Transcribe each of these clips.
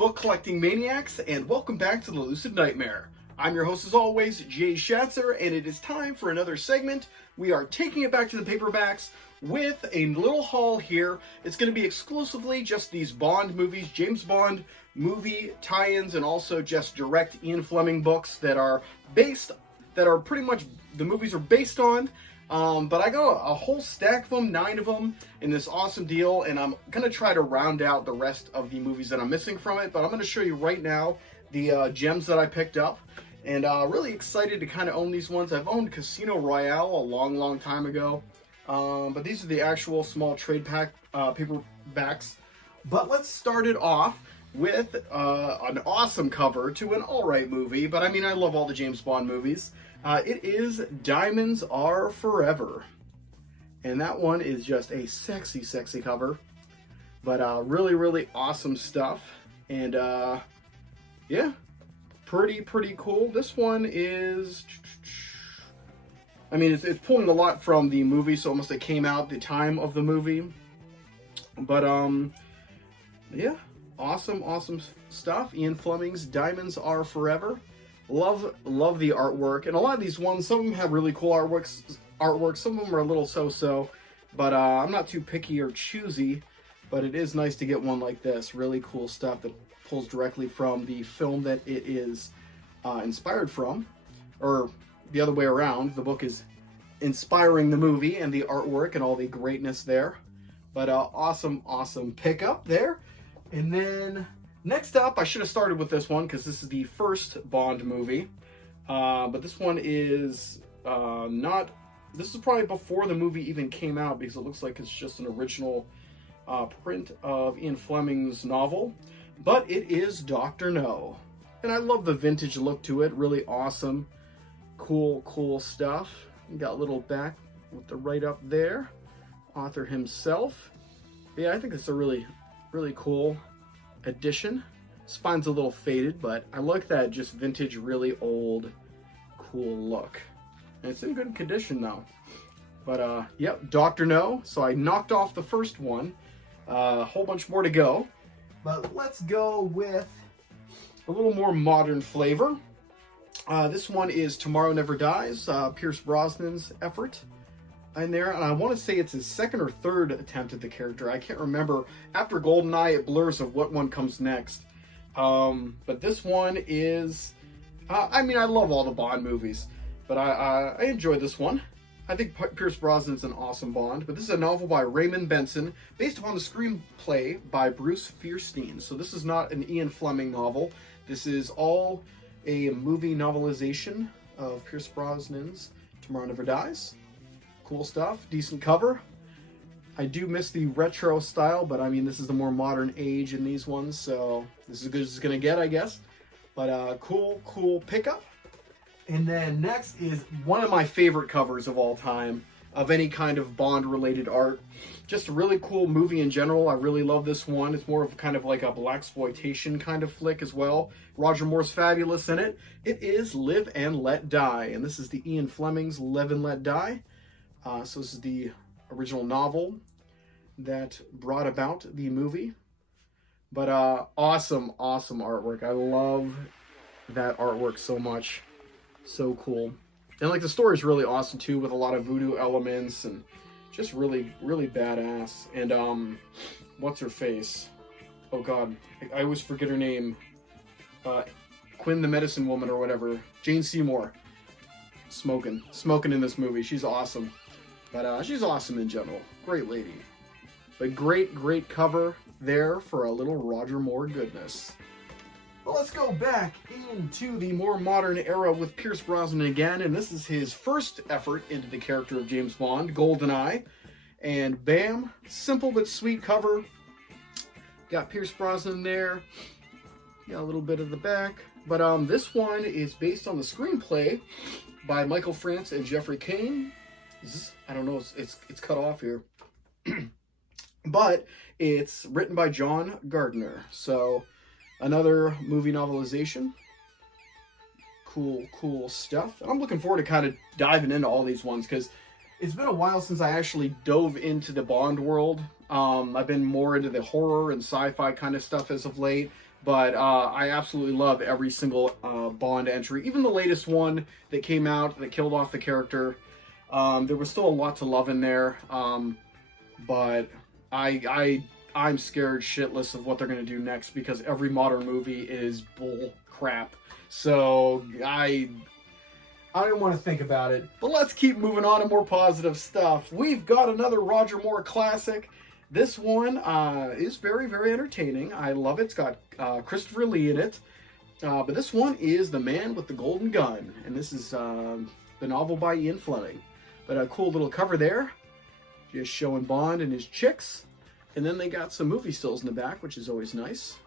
book collecting maniacs, and welcome back to the Lucid Nightmare. I'm your host as always, Jay Schatzer, and it is time for another segment. We are taking it back to the paperbacks with a little haul here. It's going to be exclusively just these Bond movies, James Bond movie tie-ins, and also just direct Ian Fleming books that are pretty much the movies are based on. But I got a whole stack of them, 9 of them, in this awesome deal, and I'm going to try to round out the rest of the movies that I'm missing from it, but I'm going to show you right now the gems that I picked up, and really excited to kind of own these ones. I've owned Casino Royale a long time ago, but these are the actual small trade pack paperbacks. But let's start it off with an awesome cover to an alright movie, but I mean, I love all the James Bond movies. It is Diamonds Are Forever, and that one is just a sexy cover, but really awesome stuff, and yeah, pretty cool. This one is, I mean, it's pulling a lot from the movie, so it must have came out the time of the movie, but yeah, awesome stuff. Ian Fleming's Diamonds Are Forever. Love the artwork, and a lot of these ones, some of them have really cool artwork, some of them are a little so-so, but I'm not too picky or choosy, but it is nice to get one like this. Really cool stuff that pulls directly from the film that it is inspired from, or the other way around. The book is inspiring the movie and the artwork and all the greatness there, but awesome pickup there. And then next up, I should have started with this one because this is the first Bond movie, but this one is this is probably before the movie even came out, because it looks like it's just an original print of Ian Fleming's novel, but it is Dr. No. And I love the vintage look to it, really awesome, cool stuff. You got a little back with the write-up there, author himself. Yeah, I think it's a really cool edition. Spine's a little faded, but I like that just vintage, really old, cool look. And it's in good condition though. But yep, Dr. No. So I knocked off the first one. A whole bunch more to go. But let's go with a little more modern flavor. This one is Tomorrow Never Dies, Pierce Brosnan's effort in there, and I want to say it's his second or third attempt at the character. I can't remember. After GoldenEye, it blurs of what one comes next. But this one is, I mean, I love all the Bond movies, but I enjoy this one. I think Pierce Brosnan's an awesome Bond, but this is a novel by Raymond Benson, based upon the screenplay by Bruce Fierstein. So this is not an Ian Fleming novel. This is all a movie novelization of Pierce Brosnan's Tomorrow Never Dies. Cool stuff, decent cover. I do miss the retro style, but I mean, this is the more modern age in these ones, so this is as good as it's gonna get, I guess. But cool pickup. And then next is one of my favorite covers of all time, of any kind of Bond-related art. Just a really cool movie in general. I really love this one. It's more of kind of like a blaxploitation kind of flick as well. Roger Moore's fabulous in it. It is Live and Let Die, and this is the Ian Fleming's Live and Let Die. So this is the original novel that brought about the movie. But awesome artwork. I love that artwork so much. So cool. And like the story is really awesome too, with a lot of voodoo elements and just really badass. And what's her face? Oh god, I always forget her name. Quinn the Medicine Woman or whatever. Jane Seymour. Smoking in this movie. She's awesome. But she's awesome in general. Great lady. But great cover there for a little Roger Moore goodness. Well, let's go back into the more modern era with Pierce Brosnan again, and this is his first effort into the character of James Bond, GoldenEye. And bam, simple but sweet cover. Got Pierce Brosnan there. Got a little bit of the back. But this one is based on the screenplay by Michael France and Jeffrey Kane. I don't know, it's cut off here. But it's written by John Gardner. So another movie novelization. Cool stuff. And I'm looking forward to kind of diving into all these ones, because it's been a while since I actually dove into the Bond world. I've been more into the horror and sci-fi kind of stuff as of late. But I absolutely love every single Bond entry, even the latest one that came out that killed off the character. There was still a lot to love in there, but I'm scared shitless of what they're gonna do next because every modern movie is bull crap. So I don't want to think about it. But let's keep moving on to more positive stuff. We've got another Roger Moore classic. This one is very, very entertaining. I love it. It's got Christopher Lee in it. But this one is The Man with the Golden Gun. And this is the novel by Ian Fleming. But a cool little cover there. Just showing Bond and his chicks. And then they got some movie stills in the back, which is always nice.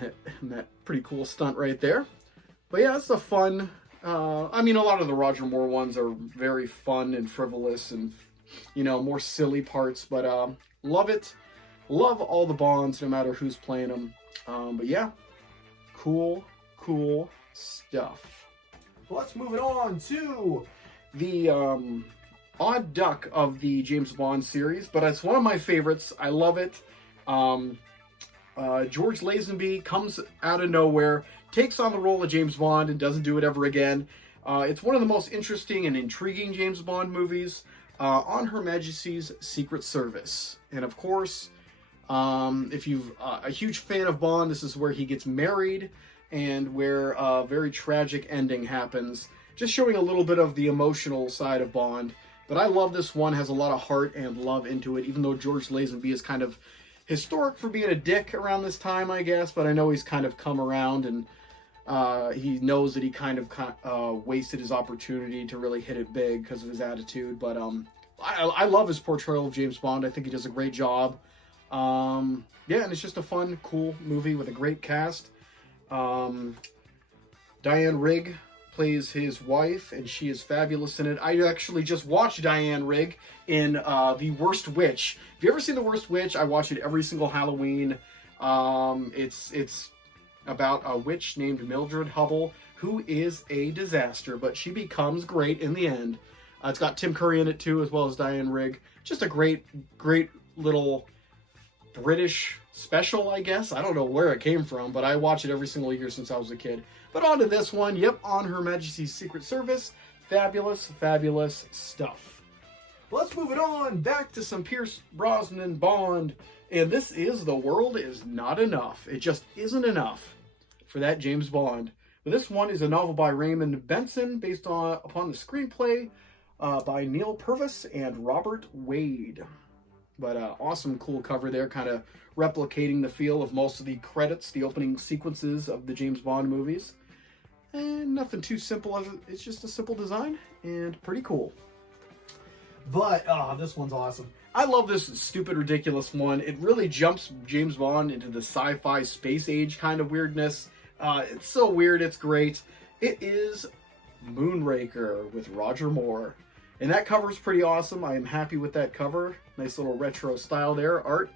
And that pretty cool stunt right there. But yeah, it's a fun... I mean, a lot of the Roger Moore ones are very fun and frivolous and, you know, more silly parts. But love it. Love all the Bonds, no matter who's playing them. But yeah, cool stuff. Well, let's move it on to the odd duck of the James Bond series. But it's one of my favorites. I love it. George Lazenby comes out of nowhere, takes on the role of James Bond, and doesn't do it ever again. It's one of the most interesting and intriguing James Bond movies, on Her Majesty's Secret Service. And of course, if you're a huge fan of Bond, this is where he gets married and where a very tragic ending happens. Just showing a little bit of the emotional side of Bond. But I love this one, has a lot of heart and love into it, even though George Lazenby is kind of historic for being a dick around this time, I guess, but I know he's kind of come around, and he knows that he kind of wasted his opportunity to really hit it big because of his attitude. But I love his portrayal of James Bond. I think he does a great job. Yeah, and it's just a fun, cool movie with a great cast. Diane Rigg plays his wife, and she is fabulous in it. I actually just watched Diane Rigg in The Worst Witch. If you ever seen The Worst Witch, I watch it every single Halloween. It's about a witch named Mildred Hubble, who is a disaster, but she becomes great in the end. It's got Tim Curry in it too, as well as Diane Rigg. Just a great little British special, I guess. I don't know where it came from, but I watch it every single year since I was a kid. But on to this one. Yep, on Her Majesty's Secret Service. Fabulous stuff. Let's move it on back to some Pierce Brosnan Bond. And this is The World Is Not Enough. It just isn't enough for that James Bond. But this one is a novel by Raymond Benson based upon the screenplay by Neil Purvis and Robert Wade. But awesome, cool cover there, kind of replicating the feel of most of the credits, the opening sequences of the James Bond movies. And nothing too simple. It's just a simple design and pretty cool. But this one's awesome. I love this stupid, ridiculous one. It really jumps James Bond into the sci-fi space age kind of weirdness. It's so weird, it's great. It is Moonraker with Roger Moore. And that cover's pretty awesome. I am happy with that cover. Nice little retro style there, art.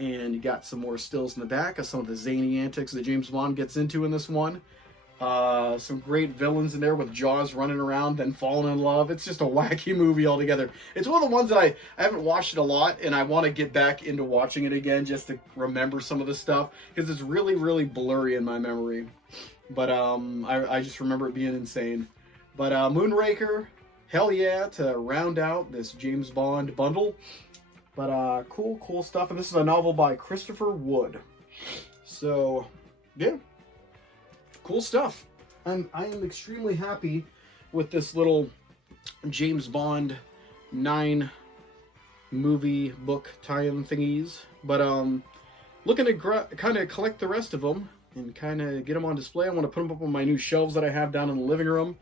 And you got some more stills in the back of some of the zany antics that James Bond gets into in this one. Some great villains in there with Jaws running around, then falling in love. It's just a wacky movie altogether. It's one of the ones that I haven't watched it a lot, and I want to get back into watching it again just to remember some of the stuff, because it's really blurry in my memory. But I just remember it being insane. But Moonraker, hell yeah, to round out this James Bond bundle. But cool stuff. And this is a novel by Christopher Wood. So, yeah. Cool stuff. I am extremely happy with this little James Bond 9 movie book tie-in thingies. But looking to kind of collect the rest of them and kind of get them on display. I want to put them up on my new shelves that I have down in the living room,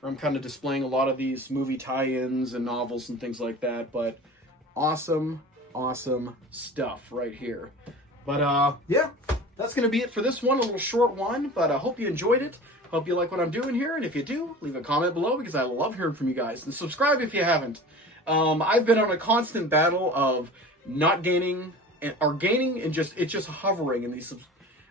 where I'm kind of displaying a lot of these movie tie-ins and novels and things like that. But awesome stuff right here. But yeah, that's going to be it for this one. A little short one, but I hope you enjoyed it. Hope you like what I'm doing here. And if you do, leave a comment below, because I love hearing from you guys. And subscribe if you haven't. I've been on a constant battle of not gaining or gaining and it's just hovering in these.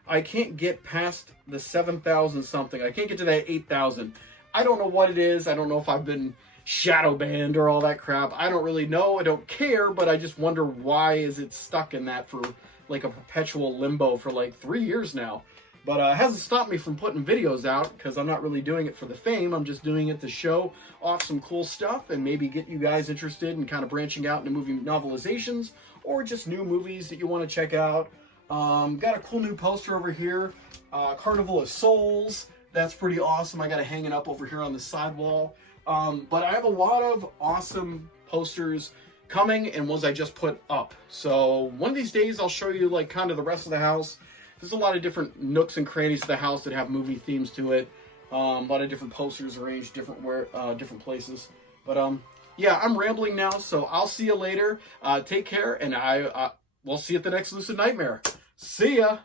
I can't get past the 7,000 something. I can't get to that 8,000. I don't know what it is. I don't know if I've been shadow banned or all that crap. I don't really know. I don't care, but I just wonder why is it stuck in that for like a perpetual limbo for like 3 years now. But it hasn't stopped me from putting videos out, because I'm not really doing it for the fame. I'm just doing it to show off some cool stuff and maybe get you guys interested in kind of branching out into movie novelizations or just new movies that you want to check out. Got a cool new poster over here, Carnival of Souls. That's pretty awesome. I got it hanging up over here on the side wall. But I have a lot of awesome posters coming and ones I just put up. So one of these days I'll show you like kind of the rest of the house. There's a lot of different nooks and crannies of the house that have movie themes to it. A lot of different posters arranged different places. But yeah, I'm rambling now, so I'll see you later. Take care, and we'll see you at the next Lucid Nightmare. See ya!